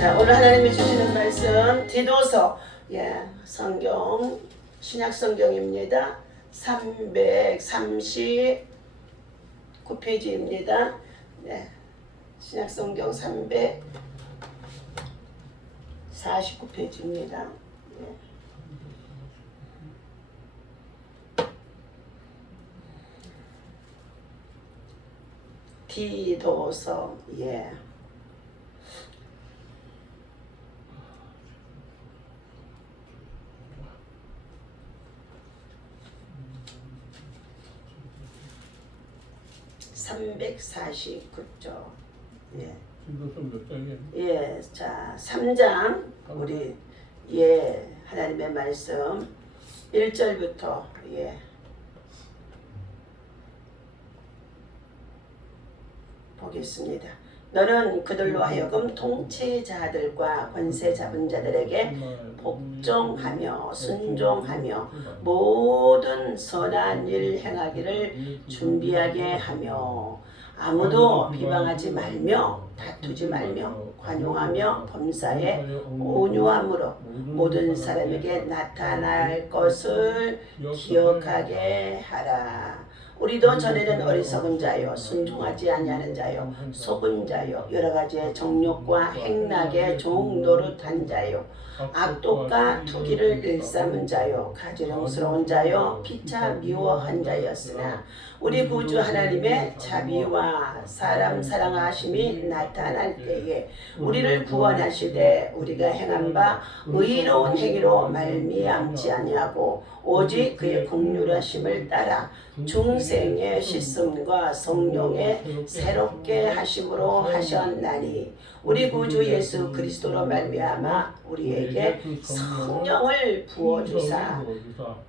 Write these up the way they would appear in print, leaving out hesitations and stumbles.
자, 오늘 하나님이 주시는 말씀 디도서 성경 신약 성경입니다. 339페이지입니다. 신약 성경 349페이지입니다. 디도서 349쪽. 디도서 몇 장이에요? 자, 3장 우리 하나님의 말씀 1절부터 보겠습니다. 너는 그들로 하여금 통치자들과 권세 잡은 자들에게 복종하며 순종하며 모든 선한 일 행하기를 준비하게 하며 아무도 비방하지 말며 다투지 말며 관용하며 범사에 온유함으로 모든 사람에게 나타날 것을 기억하게 하라. 우리도 전에는 어리석은 자요 순종하지 아니하는 자요 속은 자요 여러 가지의 정욕과 행락의 종노릇한 자요 악독과 투기를 일삼은 자요 가지런스러운 자요 피차 미워한 자였으나 우리 구주 하나님의 자비와 사람 사랑하심이 나타날 때에 우리를 구원하시되 우리가 행한 바 의로운 행위로 말미암지 아니하고 오직 그의 긍휼하심을 따라 중생의 씻음과 성령의 새롭게 하심으로 하셨나니 우리 구주 예수 그리스도로 말미암아 우리에게 성령을 부어주사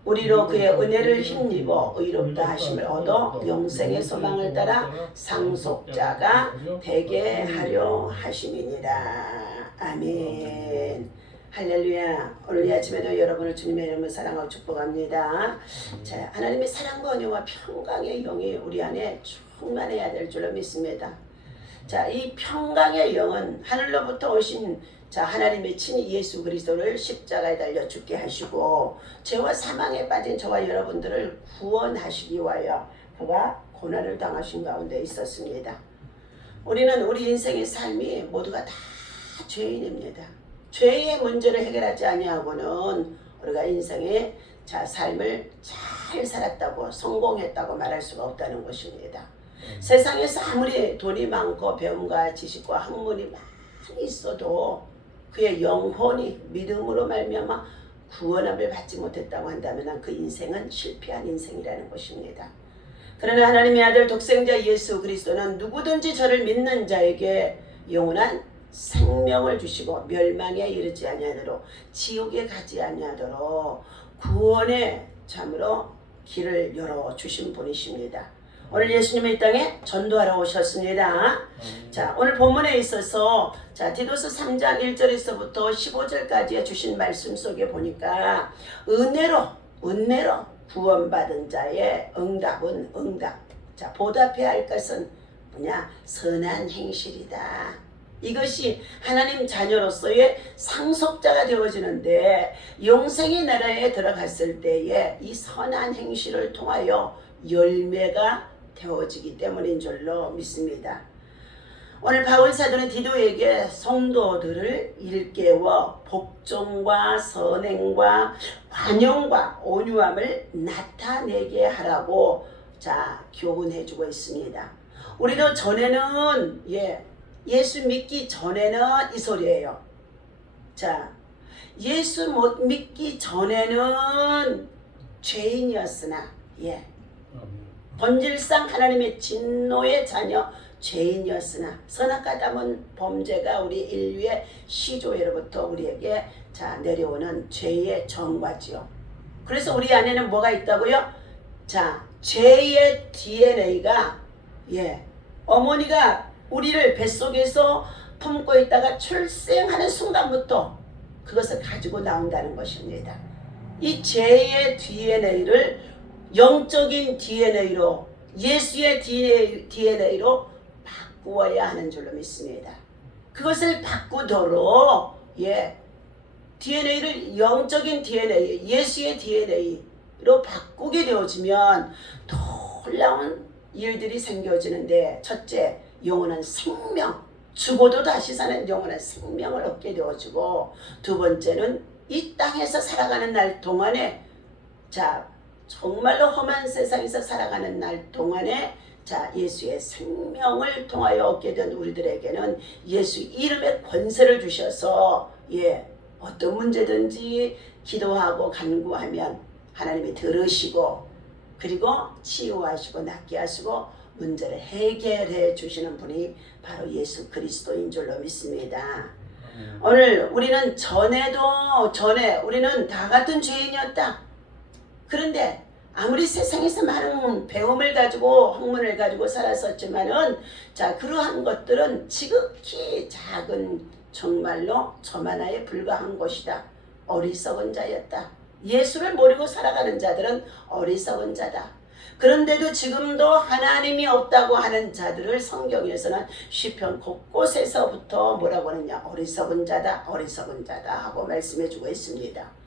우리로 그의 은혜를 힘입어 의롭다 하심을 얻어 영생의 소망을 따라 상속자가 되게 하려 하심이니라. 아멘. 할렐루야. 오늘 이 아침에도 여러분을 주님의 이름으로 사랑하고 축복합니다. 자, 하나님의 사랑과 은혜와 평강의 영이 우리 안에 충만해야 될 줄로 믿습니다. 자, 이 평강의 영은 하늘로부터 오신 하나님의 친히 예수 그리스도를 십자가에 달려 죽게 하시고 죄와 사망에 빠진 저와 여러분들을 구원하시기 위하여 그가 고난을 당하신 가운데 있었습니다. 우리는 우리 인생의 삶이 모두가 다 죄인입니다. 죄의 문제를 해결하지 아니하고는 우리가 인생의 삶을 잘 살았다고 성공했다고 말할 수가 없다는 것입니다. 세상에서 아무리 돈이 많고 배움과 지식과 학문이 많이 있어도 그의 영혼이 믿음으로 말미암아 구원함을 받지 못했다고 한다면 그 인생은 실패한 인생이라는 것입니다. 그러나 하나님의 아들 독생자 예수 그리스도는 누구든지 저를 믿는 자에게 영원한 생명을 주시고 멸망에 이르지 아니하도록 지옥에 가지 아니하도록 구원의 참으로 길을 열어주신 분이십니다. 오늘 예수님이 이 땅에 전도하러 오셨습니다. 자, 오늘 본문에 있어서 디도서 3장 1절에서부터 15절까지 주신 말씀 속에 보니까 은혜로 구원받은 자의 응답은 응답. 자, 보답해야 할 것은 뭐냐? 선한 행실이다. 이것이 하나님 자녀로서의 상속자가 되어지는데 영생의 나라에 들어갔을 때에 이 선한 행실을 통하여 열매가 되어지기 때문인 줄로 믿습니다. 오늘 바울 사도는 디도에게 성도들을 일깨워 복종과 선행과 관용과 온유함을 나타내게 하라고 교훈해주고 있습니다. 우리도 전에는 예수 믿기 전에는 이 소리예요. 예수 못 믿기 전에는 죄인이었으나 본질상 하나님의 진노의 자녀 죄인이었으나 선악과 담은 범죄가 우리 인류의 시조에로부터 우리에게 내려오는 죄의 정과지요. 그래서 우리 안에는 뭐가 있다고요? 죄의 DNA가 어머니가 우리를 뱃속에서 품고 있다가 출생하는 순간부터 그것을 가지고 나온다는 것입니다. 이 죄의 DNA를 영적인 DNA로 예수의 DNA로 바꾸어야 하는 줄로 믿습니다. 그것을 바꾸도록 DNA를 영적인 DNA, 예수의 DNA로 바꾸게 되어지면 놀라운 일들이 생겨지는데, 첫째, 영원한 생명, 죽어도 다시 사는 영원한 생명을 얻게 되어지고, 두 번째는 이 땅에서 살아가는 날 동안에 정말로 험한 세상에서 살아가는 날 동안에 예수의 생명을 통하여 얻게 된 우리들에게는 예수 이름의 권세를 주셔서 어떤 문제든지 기도하고 간구하면 하나님이 들으시고, 그리고 치유하시고 낫게 하시고 문제를 해결해 주시는 분이 바로 예수 그리스도인 줄로 믿습니다. 오늘 우리는 전에 우리는 다 같은 죄인이었다. 그런데 아무리 세상에서 많은 배움을 가지고 학문을 가지고 살았었지만은 그러한 것들은 지극히 작은, 정말로 점 하나에 불과한 것이다. 어리석은 자였다. 예수를 모르고 살아가는 자들은 어리석은 자다. 그런데도 지금도 하나님이 없다고 하는 자들을 성경에서는 시편 곳곳에서부터 뭐라고 하느냐, 어리석은 자다, 어리석은 자다 하고 말씀해 주고 있습니다.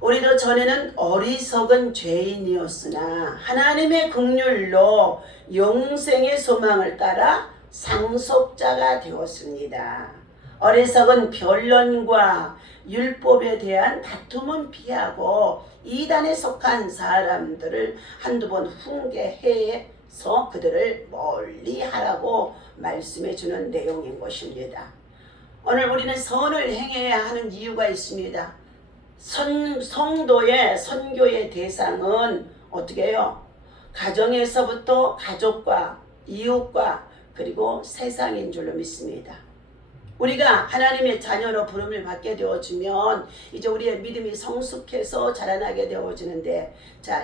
우리도 전에는 어리석은 죄인이었으나 하나님의 긍휼로 영생의 소망을 따라 상속자가 되었습니다. 어리석은 변론과 율법에 대한 다툼은 피하고 이단에 속한 사람들을 한두 번 훈계해서 그들을 멀리 하라고 말씀해 주는 내용인 것입니다. 오늘 우리는 선을 행해야 하는 이유가 있습니다. 성도의 선교의 대상은 어떻게 해요? 가정에서부터 가족과 이웃과 그리고 세상인 줄로 믿습니다. 우리가 하나님의 자녀로 부름을 받게 되어지면 이제 우리의 믿음이 성숙해서 자라나게 되어지는데,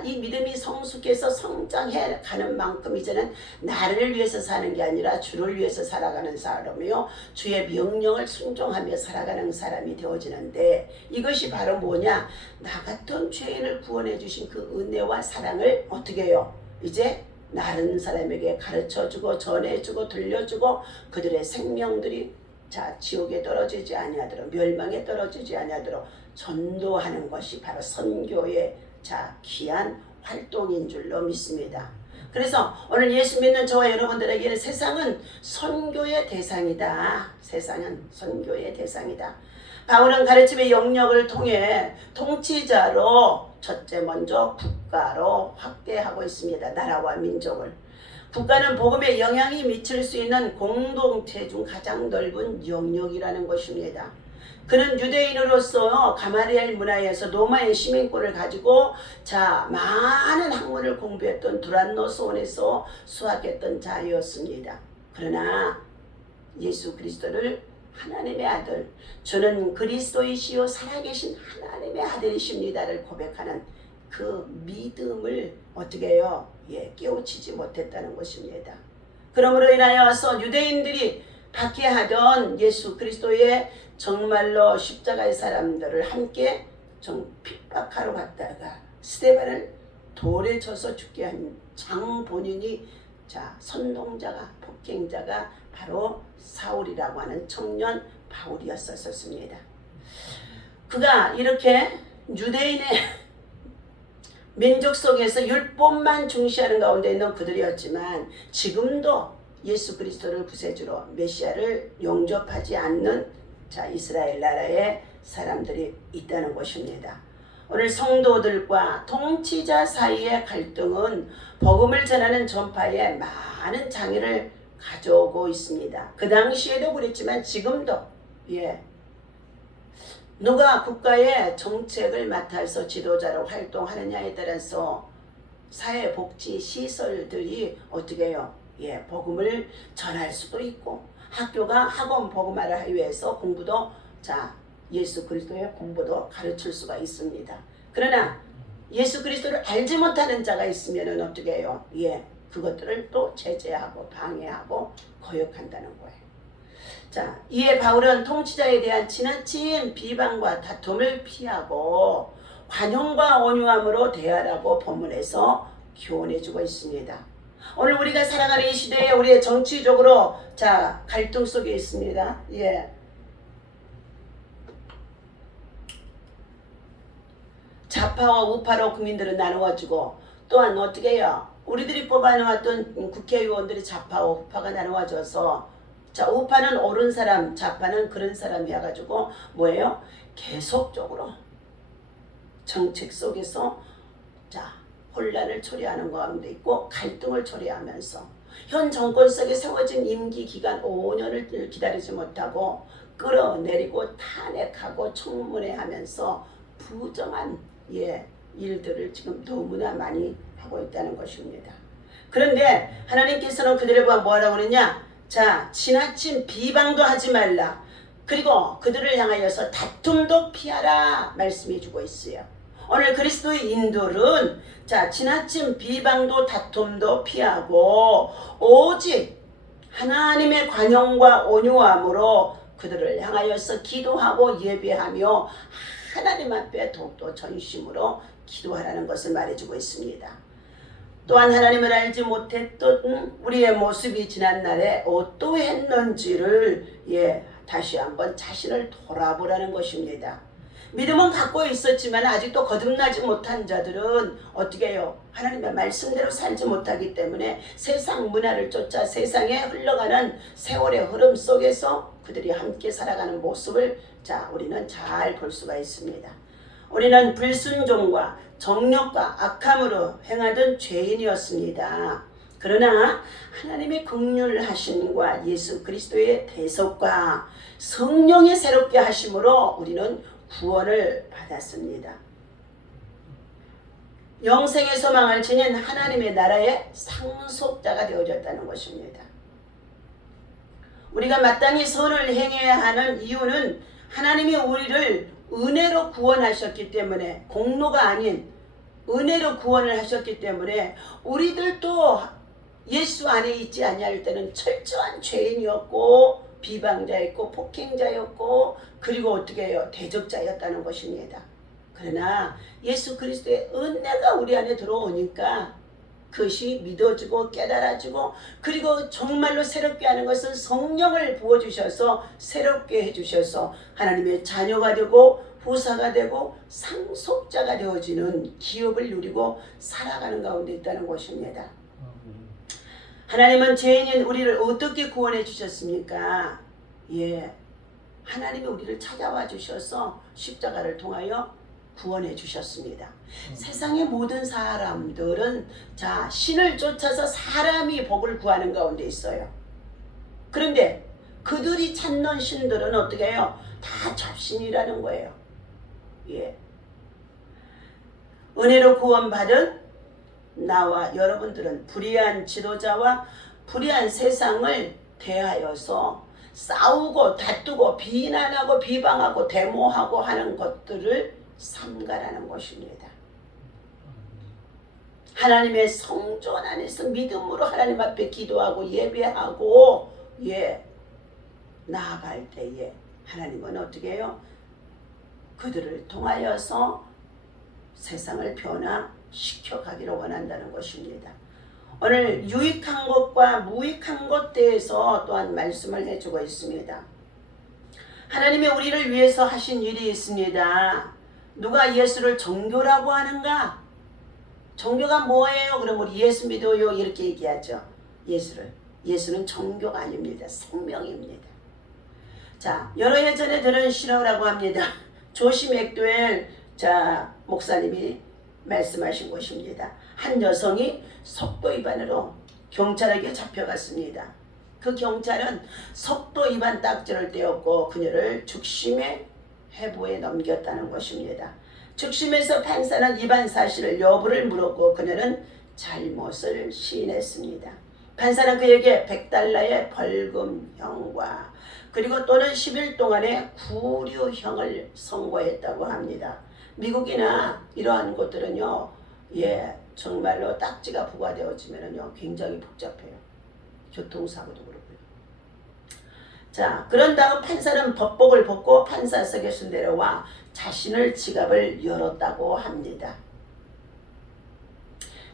이 믿음이 성숙해서 성장해 가는 만큼 이제는 나를 위해서 사는 게 아니라 주를 위해서 살아가는 사람이요, 주의 명령을 순종하며 살아가는 사람이 되어지는데, 이것이 바로 뭐냐, 나 같은 죄인을 구원해 주신 그 은혜와 사랑을 어떻게 해요? 이제 다른 사람에게 가르쳐주고 전해주고 들려주고 그들의 생명들이 지옥에 떨어지지 아니하도록, 멸망에 떨어지지 아니하도록 전도하는 것이 바로 선교의 귀한 활동인 줄로 믿습니다. 그래서 오늘 예수 믿는 저와 여러분들에게는 세상은 선교의 대상이다. 세상은 선교의 대상이다. 바울은 가르침의 영역을 통해 통치자로 첫째 먼저 국가로 확대하고 있습니다. 나라와 민족을. 국가는 복음에 영향이 미칠 수 있는 공동체 중 가장 넓은 영역이라는 것입니다. 그는 유대인으로서 가마리엘 문화에서 로마의 시민권을 가지고 많은 학문을 공부했던 두란노 소원에서 수학했던 자였습니다. 그러나 예수 그리스도를 하나님의 아들, 저는 그리스도이시요 살아계신 하나님의 아들이십니다를 고백하는 그 믿음을 어떻게 해요? 깨우치지 못했다는 것입니다. 그러므로 인하여서 유대인들이 박해하던 예수 그리스도의 정말로 십자가의 사람들을 함께 핍박하러 갔다가 스데반을 돌에 쳐서 죽게 한 장본인이 선동자가, 폭행자가 바로 사울이라고 하는 청년 바울이었었습니다. 그가 이렇게 유대인의 민족 속에서 율법만 중시하는 가운데 있는 그들이었지만, 지금도 예수 그리스도를 구세주로 메시아를 영접하지 않는 이스라엘 나라의 사람들이 있다는 것입니다. 오늘 성도들과 통치자 사이의 갈등은 복음을 전하는 전파에 많은 장애를 가져오고 있습니다. 그 당시에도 그랬지만 지금도 누가 국가의 정책을 맡아서 지도자로 활동하느냐에 따라서 사회복지 시설들이 어떻게 해요? 복음을 전할 수도 있고, 학교가 학원 복음화를 하기 위해서 공부도 예수 그리스도의 공부도 가르칠 수가 있습니다. 그러나 예수 그리스도를 알지 못하는 자가 있으면 어떻게 해요? 그것들을 또 제재하고 방해하고 거역한다는 거예요. 이에 바울은 통치자에 대한 지나친 비방과 다툼을 피하고 관용과 온유함으로 대하라고 본문에서 교훈해주고 있습니다. 오늘 우리가 살아가는 이 시대에 우리의 정치적으로 자 갈등 속에 있습니다. 예. 좌파와 우파로 국민들은 나누어지고 또한 어떻게 해요? 우리들이 뽑아놓았던 국회의원들이 좌파와 우파가 나누어져서 자 우파는 옳은 사람, 좌파는 그런 사람이어가지고 뭐예요? 계속적으로 정책 속에서 자 혼란을 초래하는 가운데 있고 갈등을 초래하면서 현 정권 속에 세워진 임기 기간 5년을 기다리지 못하고 끌어내리고 탄핵하고 청문회하면서 부정한 일들을 지금 너무나 많이 하고 있다는 것입니다. 그런데 하나님께서는 그들과 뭐라고 그러냐? 자, 지나친 비방도 하지 말라. 그리고 그들을 향하여서 다툼도 피하라 말씀해 주고 있어요. 오늘 그리스도의 인들은 자, 지나친 비방도 다툼도 피하고 오직 하나님의 관용과 온유함으로 그들을 향하여서 기도하고 예배하며 하나님 앞에 더욱더 전심으로 기도하라는 것을 말해주고 있습니다. 또한 하나님을 알지 못했던 우리의 모습이 지난날에 어떠했는지를 다시 한번 자신을 돌아보라는 것입니다. 믿음은 갖고 있었지만 아직도 거듭나지 못한 자들은 어떻게 해요? 하나님의 말씀대로 살지 못하기 때문에 세상 문화를 쫓아 세상에 흘러가는 세월의 흐름 속에서 그들이 함께 살아가는 모습을 자 우리는 잘 볼 수가 있습니다. 우리는 불순종과 정욕과 악함으로 행하던 죄인이었습니다. 그러나 하나님의 긍휼하심과 예수 그리스도의 대속과 성령의 새롭게 하심으로 우리는 구원을 받았습니다. 영생의 소망을 지닌 하나님의 나라의 상속자가 되어졌다는 것입니다. 우리가 마땅히 선을 행해야 하는 이유는 하나님이 우리를 은혜로 구원하셨기 때문에 공로가 아닌 은혜로 구원을 하셨기 때문에 우리들도 예수 안에 있지 아니할 때는 철저한 죄인이었고 비방자였고 폭행자였고 그리고 어떻게 해요? 대적자였다는 것입니다. 그러나 예수 그리스도의 은혜가 우리 안에 들어오니까 그것이 믿어지고 깨달아지고 그리고 정말로 새롭게 하는 것은 성령을 부어주셔서 새롭게 해주셔서 하나님의 자녀가 되고 후사가 되고 상속자가 되어지는 기업을 누리고 살아가는 가운데 있다는 것입니다. 하나님은 죄인인 우리를 어떻게 구원해 주셨습니까? 하나님이 우리를 찾아와 주셔서 십자가를 통하여 구원해 주셨습니다. 세상의 모든 사람들은 자 신을 쫓아서 사람이 복을 구하는 가운데 있어요. 그런데 그들이 찾는 신들은 어떻게 해요? 다 잡신이라는 거예요. 은혜로 구원받은 나와 여러분들은 불의한 지도자와 불의한 세상을 대하여서 싸우고 다투고 비난하고 비방하고 데모하고 하는 것들을 삼가라는 것입니다. 하나님의 성전 안에서 믿음으로 하나님 앞에 기도하고 예배하고 나아갈 때에 하나님은 어떻게 해요? 그들을 통하여서 세상을 변화시켜 가기를 원한다는 것입니다. 오늘 유익한 것과 무익한 것 대해서 또한 말씀을 해주고 있습니다. 하나님이 우리를 위해서 하신 일이 있습니다. 누가 예수를 종교라고 하는가? 종교가 뭐예요? 그럼 우리 예수 믿어요 이렇게 얘기하죠. 예수는 종교가 아닙니다. 생명입니다. 자, 여러 해 전에 들은 실화라고 합니다. 조시 맥도웰 자 목사님이 말씀하신 것입니다. 한 여성이 속도 위반으로 경찰에게 잡혀갔습니다. 그 경찰은 속도 위반 딱지를 떼었고 그녀를 죽심의 해부에 넘겼다는 것입니다. 죽심에서 판사는 위반 사실을 여부를 물었고 그녀는 잘못을 시인했습니다. 판사는 그에게 $100의 벌금형과 그리고 또는 10일 동안의 구류형을 선고했다고 합니다. 미국이나 이러한 곳들은요, 정말로 딱지가 부과되어지면요 굉장히 복잡해요. 교통사고도 그렇고요. 자, 그런 다음 판사는 법복을 벗고 판사석에서 내려와 자신을 지갑을 열었다고 합니다.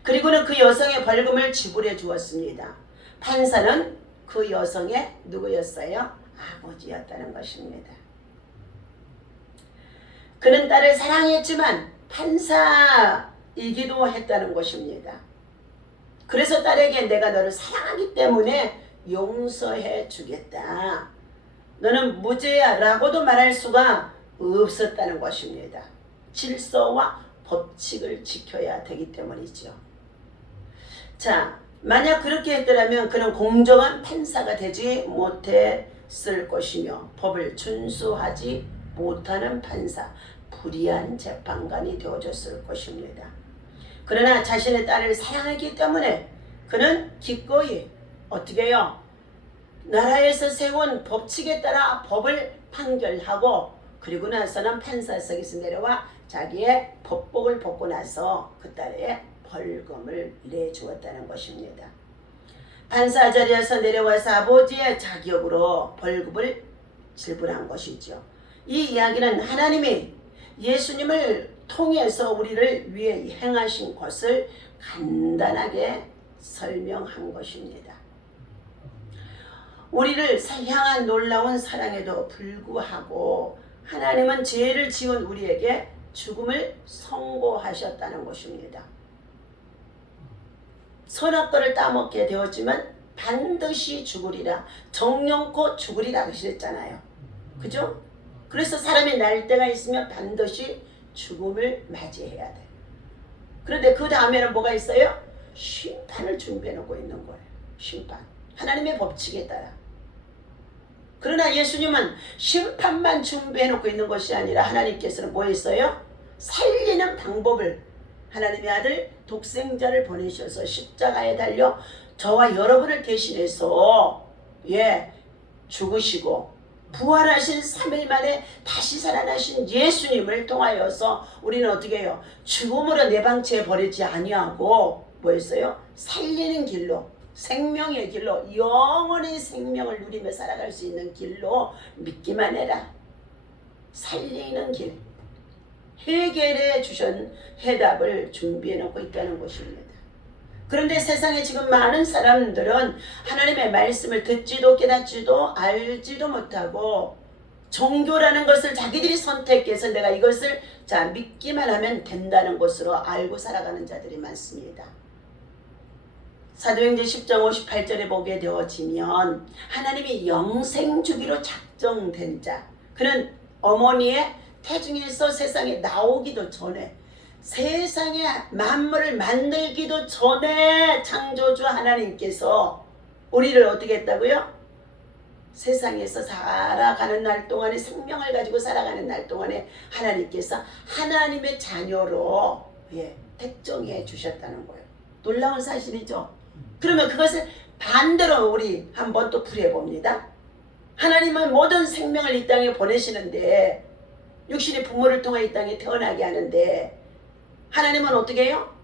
그리고는 그 여성의 벌금을 지불해 주었습니다. 판사는 그 여성의 누구였어요? 아버지였다는 것입니다. 그는 딸을 사랑했지만 판사이기도 했다는 것입니다. 그래서 딸에게 내가 너를 사랑하기 때문에 용서해 주겠다. 너는 무죄야 라고도 말할 수가 없었다는 것입니다. 질서와 법칙을 지켜야 되기 때문이죠. 자, 만약 그렇게 했더라면 그는 공정한 판사가 되지 못했을 것이며 법을 준수하지 못하는 판사, 불의한 재판관이 되어졌을 것입니다. 그러나 자신의 딸을 사랑했기 때문에 그는 기꺼이 어떻게 해요? 나라에서 세운 법칙에 따라 법을 판결하고 그리고 나서는 판사석에서 내려와 자기의 법복을 벗고 나서 그 딸의 벌금을 내주었다는 것입니다. 판사 자리에서 내려와서 아버지의 자격으로 벌금을 지불한 것이죠. 이 이야기는 하나님이 예수님을 통해서 우리를 위해 행하신 것을 간단하게 설명한 것입니다. 우리를 향한 놀라운 사랑에도 불구하고 하나님은 죄를 지은 우리에게 죽음을 선고하셨다는 것입니다. 선악과를 따먹게 되었지만 반드시 죽으리라, 정령코 죽으리라 그랬잖아요. 그죠? 그래서 사람이 날 때가 있으면 반드시 죽음을 맞이해야 돼. 그런데 그 다음에는 뭐가 있어요? 심판을 준비해 놓고 있는 거예요. 심판. 하나님의 법칙에 따라. 그러나 예수님은 심판만 준비해 놓고 있는 것이 아니라 하나님께서는 뭐 했어요? 살리는 방법을, 하나님의 아들 독생자를 보내셔서 십자가에 달려 저와 여러분을 대신해서 죽으시고 부활하신 3일 만에 다시 살아나신 예수님을 통하여서 우리는 어떻게 해요? 죽음으로 내방채 버리지 아니하고 뭐 했어요? 살리는 길로, 생명의 길로, 영원히 생명을 누리며 살아갈 수 있는 길로 믿기만 해라. 살리는 길, 해결해 주신 해답을 준비해 놓고 있다는 것입니다. 그런데 세상에 지금 많은 사람들은 하나님의 말씀을 듣지도 깨닫지도 알지도 못하고 종교라는 것을 자기들이 선택해서 내가 이것을 믿기만 하면 된다는 것으로 알고 살아가는 자들이 많습니다. 사도행전 10장 58절에 보게 되어지면 하나님이 영생 주기로 작정된 자, 그는 어머니의 태중에서 세상에 나오기도 전에, 세상의 만물을 만들기도 전에 창조주 하나님께서 우리를 어떻게 했다고요? 세상에서 살아가는 날 동안에, 생명을 가지고 살아가는 날 동안에 하나님께서 하나님의 자녀로 택정해 주셨다는 거예요. 놀라운 사실이죠. 그러면 그것을 반대로 우리 한번 또 풀어봅니다. 하나님은 모든 생명을 이 땅에 보내시는데, 육신의 부모를 통해 이 땅에 태어나게 하는데, 하나님은 어떻게 해요?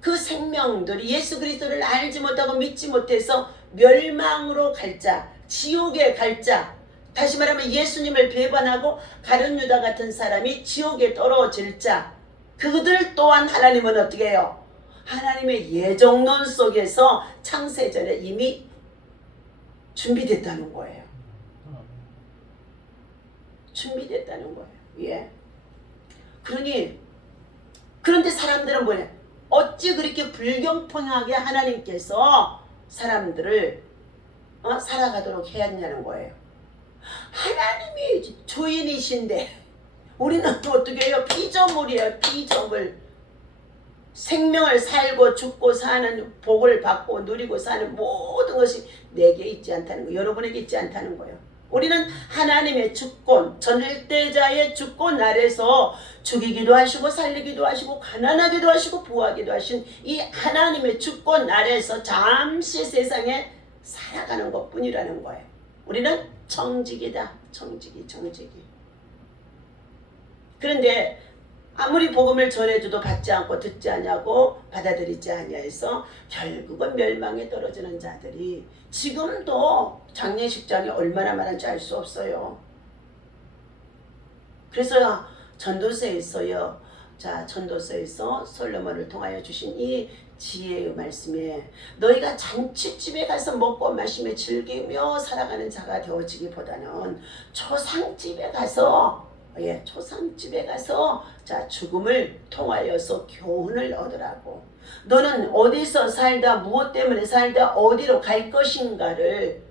그 생명들이 예수 그리스도를 알지 못하고 믿지 못해서 멸망으로 갈 자, 지옥에 갈 자, 다시 말하면 예수님을 배반하고 가룟 유다 같은 사람이 지옥에 떨어질 자, 그들 또한 하나님은 어떻게 해요? 하나님의 예정론 속에서 창세전에 이미 준비됐다는 거예요. 준비됐다는 거예요. 그런데 사람들은 뭐냐? 어찌 그렇게 불경통하게 하나님께서 사람들을 살아가도록 해야냐는 거예요. 하나님이 주인이신데 우리는 또 어떻게 해요? 피조물이에요. 피조물. 생명을 살고 죽고 사는, 복을 받고 누리고 사는 모든 것이 내게 있지 않다는 거예요. 여러분에게 있지 않다는 거예요. 우리는 하나님의 주권, 절대자의 주권 아래서 죽이기도 하시고 살리기도 하시고 가난하기도 하시고 부하기도 하신 이 하나님의 주권 아래서 잠시 세상에 살아가는 것뿐이라는 거예요. 우리는 청직이다. 청직이. 그런데 아무리 복음을 전해줘도 받지 않고 듣지 않냐고 받아들이지 않냐해서 결국은 멸망에 떨어지는 자들이 지금도 장례식장에 얼마나 많은지 알 수 없어요. 그래서 전도서에 있어요. 자 전도서에서 솔로몬을 통하여 주신 이 지혜의 말씀에 너희가 잔치집에 가서 먹고 마시며 즐기며 살아가는 자가 되어지기보다는 초상집에 가서 초상집에 가서 자 죽음을 통하여서 교훈을 얻으라고. 너는 어디서 살다 무엇 때문에 살다 어디로 갈 것인가를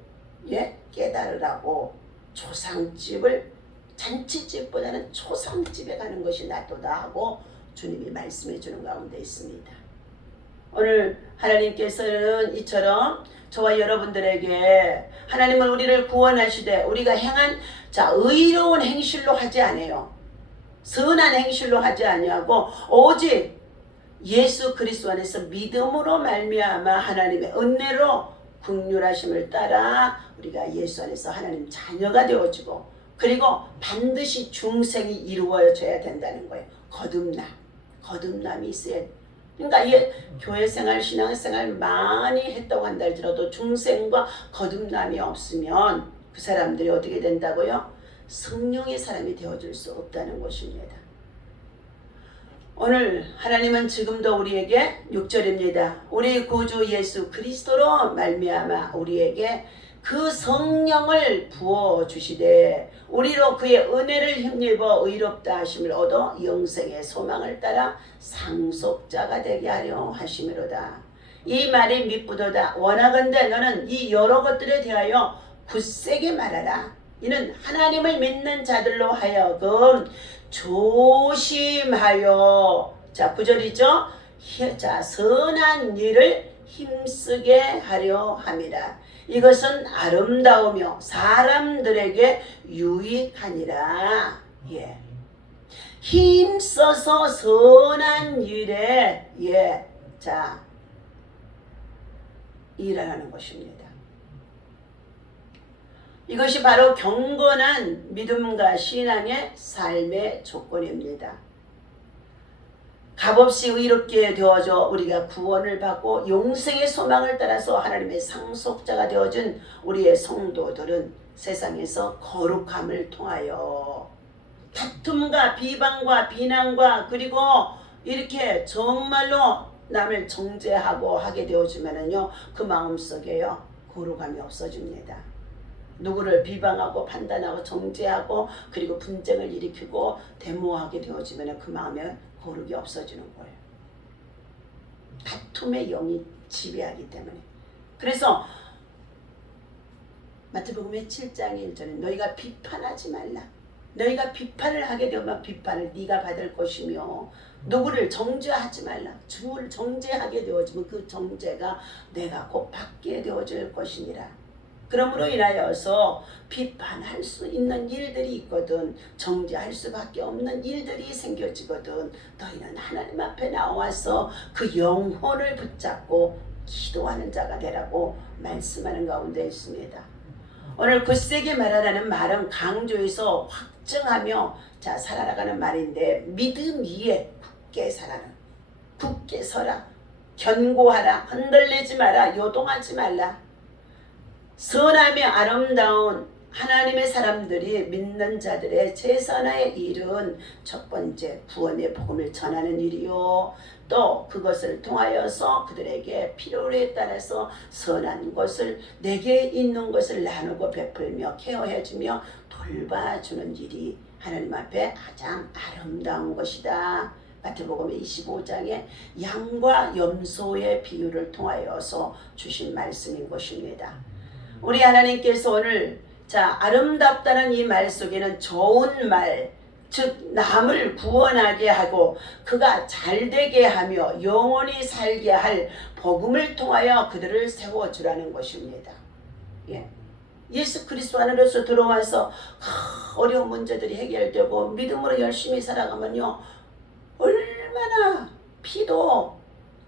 깨달으라고. 초상집을 잔치집보다는 초상집에 가는 것이 낫도다 하고 주님이 말씀해 주는 가운데 있습니다. 오늘 하나님께서는 이처럼 저와 여러분들에게 하나님은 우리를 구원하시되 우리가 행한 의로운 행실로 하지 않아요. 선한 행실로 하지 아니하고 오직 예수 그리스도 안에서 믿음으로 말미암아 하나님의 은혜로 긍휼하심을 따라 우리가 예수 안에서 하나님 자녀가 되어지고 그리고 반드시 중생이 이루어져야 된다는 거예요. 거듭남이 있어야. 그러니까 교회 생활, 신앙 생활 많이 했다고 한다 할지라도 중생과 거듭남이 없으면 그 사람들이 어떻게 된다고요? 성령의 사람이 되어줄 수 없다는 것입니다. 오늘 하나님은 지금도 우리에게 6절입니다. 우리 구주 예수 그리스도로 말미암아 우리에게 그 성령을 부어주시되 우리로 그의 은혜를 힘입어 의롭다 하심을 얻어 영생의 소망을 따라 상속자가 되게 하려 하심이로다. 이 말이 미쁘도다. 원하건대 너는 이 여러 것들에 대하여 굳세게 말하라. 이는 하나님을 믿는 자들로 하여금 조심하여 9절이죠. 선한 일을 힘쓰게 하려 함이라. 이것은 아름다우며 사람들에게 유익하니라. 힘써서 선한 일에 일하라는 것입니다. 이것이 바로 경건한 믿음과 신앙의 삶의 조건입니다. 값없이 의롭게 되어져 우리가 구원을 받고 용생의 소망을 따라서 하나님의 상속자가 되어준 우리의 성도들은 세상에서 거룩함을 통하여 다툼과 비방과 비난과 그리고 이렇게 정말로 남을 정죄하고 하게 되어지면은요 그 마음속에요 거룩함이 없어집니다. 누구를 비방하고 판단하고 정죄하고 그리고 분쟁을 일으키고 데모하게 되어지면 그 마음에 거룩이 없어지는 거예요. 다툼의 영이 지배하기 때문에. 그래서 마태복음의 7장 1절에 너희가 비판하지 말라. 너희가 비판을 하게 되면 비판을 네가 받을 것이며 누구를 정죄하지 말라. 주를 정죄하게 되어지면 그 정죄가 내가 곧 받게 되어질 것이니라. 그러므로 인하여서 비판할 수 있는 일들이 있거든 정죄할 수밖에 없는 일들이 생겨지거든 너희는 하나님 앞에 나와서 그 영혼을 붙잡고 기도하는 자가 되라고 말씀하는 가운데 있습니다. 오늘 굳세게 말하라는 말은 강조해서 확증하며 살아나가는 말인데 믿음 위에 굳게 살아라. 굳게 서라. 견고하라. 흔들리지 마라. 요동하지 말라. 선하며 아름다운 하나님의 사람들이 믿는 자들의 최선의 일은 첫 번째 구원의 복음을 전하는 일이요. 또 그것을 통하여서 그들에게 필요에 따라서 선한 것을 내게 있는 것을 나누고 베풀며 케어해주며 돌봐주는 일이 하나님 앞에 가장 아름다운 것이다. 마태복음 25장에 양과 염소의 비유를 통하여서 주신 말씀인 것입니다. 우리 하나님께서 오늘 아름답다는 이 말 속에는 좋은 말, 즉 남을 구원하게 하고 그가 잘되게 하며 영원히 살게 할 복음을 통하여 그들을 세워주라는 것입니다. 예수 그리스도 안으로서 들어와서 어려운 문제들이 해결되고 믿음으로 열심히 살아가면요 얼마나 피도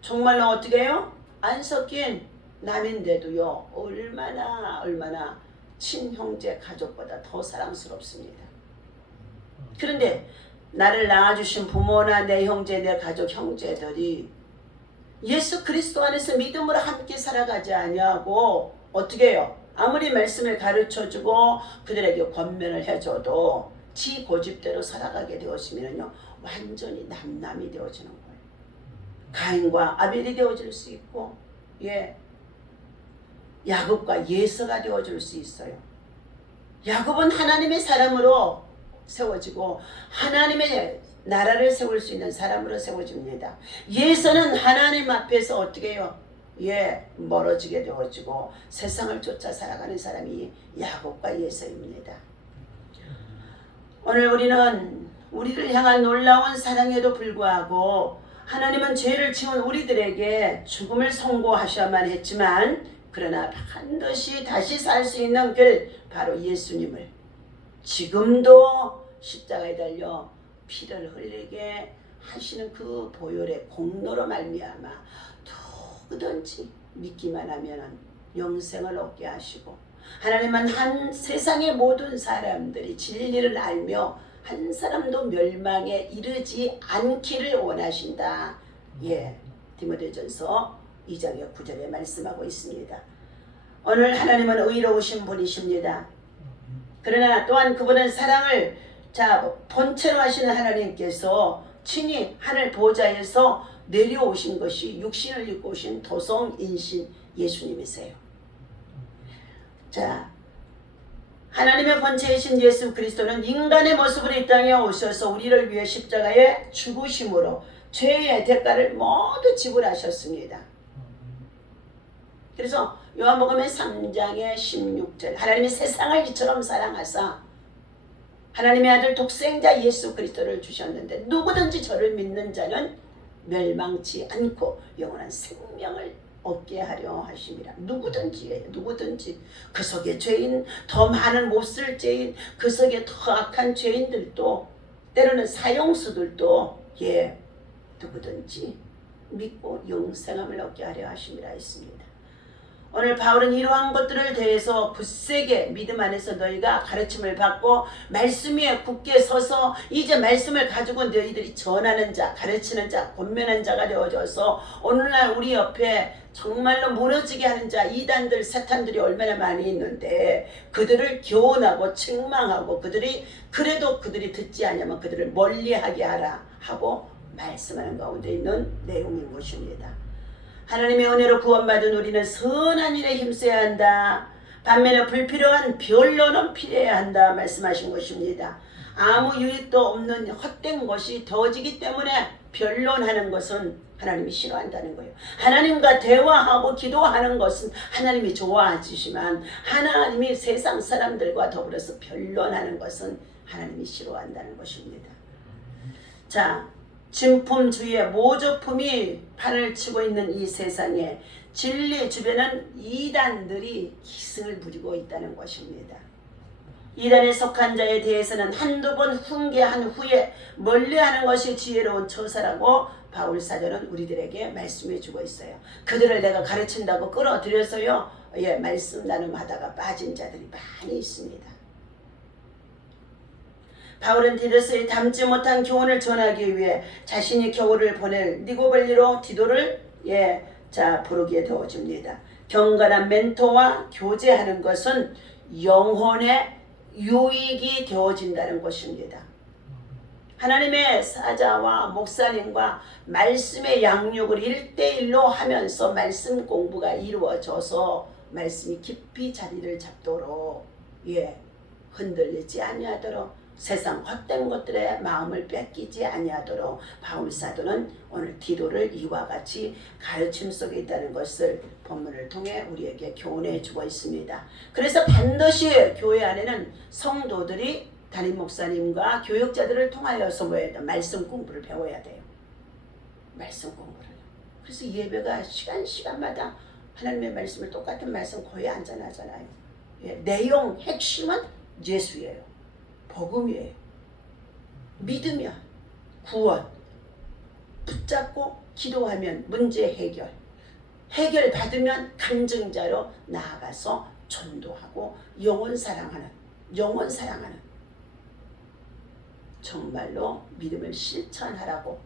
정말로 어떻게 해요? 안 섞인 남인데도요 얼마나 친형제 가족보다 더 사랑스럽습니다. 그런데 나를 낳아주신 부모나 내 형제 내 가족 형제들이 예수 그리스도 안에서 믿음으로 함께 살아가지 아니하고 어떻게 해요? 아무리 말씀을 가르쳐주고 그들에게 권면을 해줘도 지 고집대로 살아가게 되어지면요 완전히 남남이 되어지는 거예요. 가인과 아벨이 되어질 수 있고, 예, 야곱과 예서가 되어줄 수 있어요. 야곱은 하나님의 사람으로 세워지고 하나님의 나라를 세울 수 있는 사람으로 세워집니다. 예서는 하나님 앞에서 어떻게 해요? 예, 멀어지게 되어지고 세상을 쫓아 살아가는 사람이 야곱과 예서입니다. 오늘 우리는 우리를 향한 놀라운 사랑에도 불구하고 하나님은 죄를 지은 우리들에게 죽음을 선고하셔야만 했지만, 그러나 반드시 다시 살 수 있는 길, 바로 예수님을 지금도 십자가에 달려 피를 흘리게 하시는 그 보혈의 공로로 말미암아 누구든지 믿기만 하면 영생을 얻게 하시고, 하나님은 한 세상의 모든 사람들이 진리를 알며 한 사람도 멸망에 이르지 않기를 원하신다. 예, 디모데전서 2장의 9절에 말씀하고 있습니다. 오늘 하나님은 의로우신 분이십니다. 그러나 또한 그분은 사랑을 본체로 하시는 하나님께서 친히 하늘 보좌에서 내려오신 것이 육신을 입고 오신 도성인신 예수님이세요. 하나님의 본체이신 예수 그리스도는 인간의 모습으로 이 땅에 오셔서 우리를 위해 십자가에 죽으심으로 죄의 대가를 모두 지불하셨습니다. 그래서 요한복음의 3장의 16절, 하나님이 세상을 이처럼 사랑하사 하나님의 아들 독생자 예수 그리스도를 주셨는데 누구든지 저를 믿는 자는 멸망치 않고 영원한 생명을 얻게 하려 하심이라. 누구든지예요. 누구든지. 그 속에 죄인, 더 많은 못쓸 죄인, 그 속에 더 악한 죄인들도, 때로는 사형수들도, 예, 누구든지 믿고 영생함을 얻게 하려 하심이라 했습니다. 오늘 바울은 이러한 것들을 대해서 굳세게 믿음 안에서 너희가 가르침을 받고 말씀 위에 굳게 서서 이제 말씀을 가지고 너희들이 전하는 자, 가르치는 자, 권면하는 자가 되어져서 오늘날 우리 옆에 정말로 무너지게 하는 자, 이단들, 사탄들이 얼마나 많이 있는데 그들을 교훈하고 책망하고 그래도 그들이 듣지 않으면 그들을 멀리하게 하라 하고 말씀하는 가운데 있는 내용인 것입니다. 하나님의 은혜로 구원받은 우리는 선한 일에 힘써야 한다. 반면에 불필요한 변론은 피해야 한다 말씀하신 것입니다. 아무 유익도 없는 헛된 것이 더지기 때문에 변론하는 것은 하나님이 싫어한다는 거예요. 하나님과 대화하고 기도하는 것은 하나님이 좋아하시지만 하나님이 세상 사람들과 더불어서 변론하는 것은 하나님이 싫어한다는 것입니다. 진품주의의 모조품이 판을 치고 있는 이 세상에 진리 주변은 이단들이 기승을 부리고 있다는 것입니다. 이단에 속한 자에 대해서는 한두 번 훈계한 후에 멀리하는 것이 지혜로운 처사라고 바울 사도는 우리들에게 말씀해 주고 있어요. 그들을 내가 가르친다고 끌어들여서요, 예, 말씀 나눔하다가 빠진 자들이 많이 있습니다. 바울은 디도스에 담지 못한 교훈을 전하기 위해 자신이 겨울을 보낼 니고벨리로 디도를 부르게 되어집니다. 경건한 멘토와 교제하는 것은 영혼의 유익이 되어진다는 것입니다. 하나님의 사자와 목사님과 말씀의 양육을 1대1로 하면서 말씀 공부가 이루어져서 말씀이 깊이 자리를 잡도록, 흔들리지 아니하도록, 세상 헛된 것들에 마음을 뺏기지 아니하도록 바울 사도는 오늘 디도를 이와 같이 가르침 속에 있다는 것을 본문을 통해 우리에게 교훈해 주고 있습니다. 그래서 반드시 교회 안에는 성도들이 담임 목사님과 교육자들을 통하여서 말씀 공부를 배워야 돼요. 말씀 공부를. 그래서 예배가 시간마다 하나님의 말씀을 똑같은 말씀 거의 안 전하잖아요. 내용 핵심은 예수예요. 복음이에요. 믿으면 구원, 붙잡고 기도하면 문제 해결 받으면 간증자로 나아가서 전도하고 영혼 사랑하는 정말로 믿음을 실천하라고,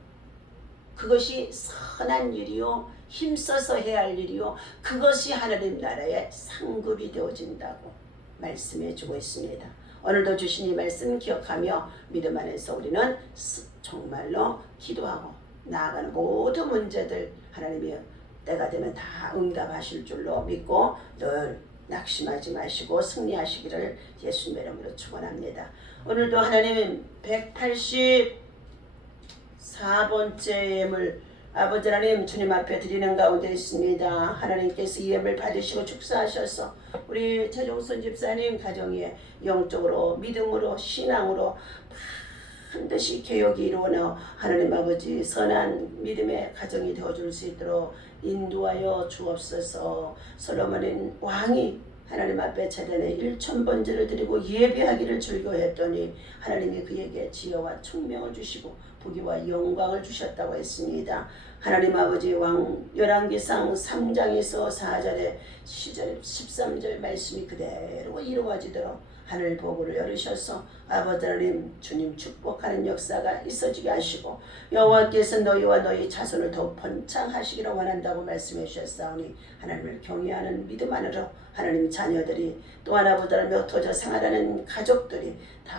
그것이 선한 일이요 힘써서 해야 할 일이요 그것이 하나님 나라의 상급이 되어진다고 말씀해 주고 있습니다. 오늘도 주신 이 말씀 기억하며 믿음 안에서 우리는 정말로 기도하고 나아가는 모든 문제들 하나님이 때가 되면 다 응답하실 줄로 믿고 늘 낙심하지 마시고 승리하시기를 예수님의 이름으로 축원합니다. 오늘도 하나님 184번째 예물 아버지 하나님 주님 앞에 드리는 가운데 있습니다. 하나님께서 이 예물 받으시고 축사하셔서 우리 최종선 집사님 가정에 영적으로 믿음으로 신앙으로 반드시 개혁이 이루어져 하나님 아버지 선한 믿음의 가정이 되어줄 수 있도록 인도하여 주옵소서. 솔로몬은 왕이 하나님 앞에 제단에 1000번제를 드리고 예배하기를 즐거워했더니 하나님이 그에게 지혜와 총명을 주시고 부귀와 영광을 주셨다고 했습니다. 하나님 아버지 왕 열왕기상 3장에서 4절에 13절 말씀이 그대로 이루어지도록 하늘 보고를 열으셔서 아버지 하나님 주님 축복하는 역사가 있어지게 하시고 여호와께서 너희와 너희 자손을 더욱 번창하시기를 원한다고 말씀해 주셨사오니 하나님을 경외하는 믿음 안으로 하나님 자녀들이 또 하나보다 흩어져 생활하는 가족들이 다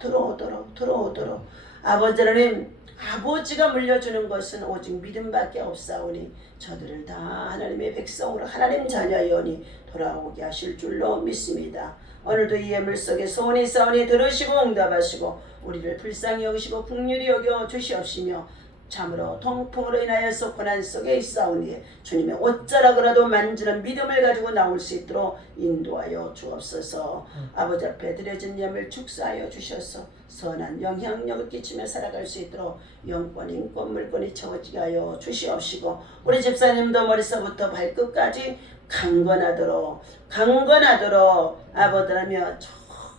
들어오도록 아버지 하나님 아버지가 물려주는 것은 오직 믿음밖에 없사오니 저들을 다 하나님의 백성으로 하나님 자녀이오니 돌아오게 하실 줄로 믿습니다. 오늘도 이 예물 속에 소원이 있사오니 들으시고 응답하시고 우리를 불쌍히 여기시고 긍휼히 여겨 주시옵시며 참으로 통풍으로 인하여서 고난 속에 있사오니 주님의 옷자락이라도 만지는 믿음을 가지고 나올 수 있도록 인도하여 주옵소서. 아버지 앞에 드려진 예물 축사하여 주셔서 선한 영향력을 끼치며 살아갈 수 있도록 영권, 인권, 물권이 채워지게 하여 주시옵시고 우리 집사님도 머리서부터 발끝까지 강건하도록 아버지라며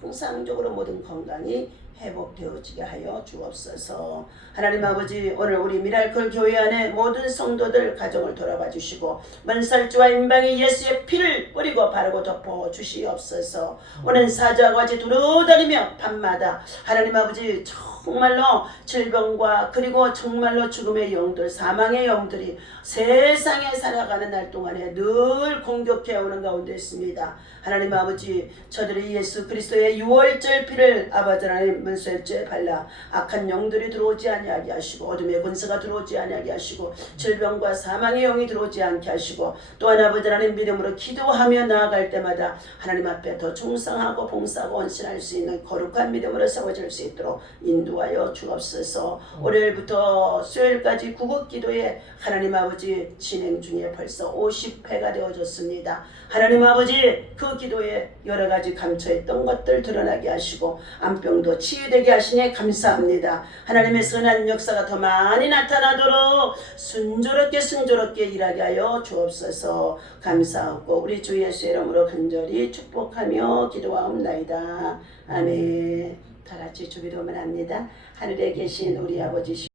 정상적으로 모든 건강이 회복되어지게 하여 주옵소서. 하나님 아버지 오늘 우리 미라클 교회 안에 모든 성도들 가정을 돌아봐 주시고 먼살주와 임방이 예수의 피를 뿌리고 바르고 덮어 주시옵소서. 오늘 사자와 같이 두루다니며 밤마다 하나님 아버지 정말로 질병과 그리고 정말로 죽음의 영들 사망의 영들이 세상에 살아가는 날 동안에 늘 공격해오는 가운데 있습니다. 하나님 아버지 저들이 예수 그리스도의 유월절 피를 아버지 하나님 문설주에 발라 악한 영들이 들어오지 아니하게 하시고 어둠의 권세가 들어오지 아니하게 하시고 질병과 사망의 영이 들어오지 않게 하시고 또한 아버지 하나님 믿음으로 기도하며 나아갈 때마다 하나님 앞에 더 충성하고 봉사하고 헌신할 수 있는 거룩한 믿음으로 세워질 수 있도록 인도하여 주옵소서. 월요일부터 수요일까지 구국기도에 하나님 아버지 진행 중에 벌써 50회가 되어졌습니다. 하나님 아버지 그 기도에 여러가지 감춰있던 것들 드러나게 하시고 암병도 치유되게 하시니 감사합니다. 하나님의 선한 역사가 더 많이 나타나도록 순조롭게 일하게 하여 주옵소서. 감사하고 우리 주 예수의 이름으로 간절히 축복하며 기도하옵나이다. 아멘. 다같이 주기도만 합니다. 하늘에 계신 우리 아버지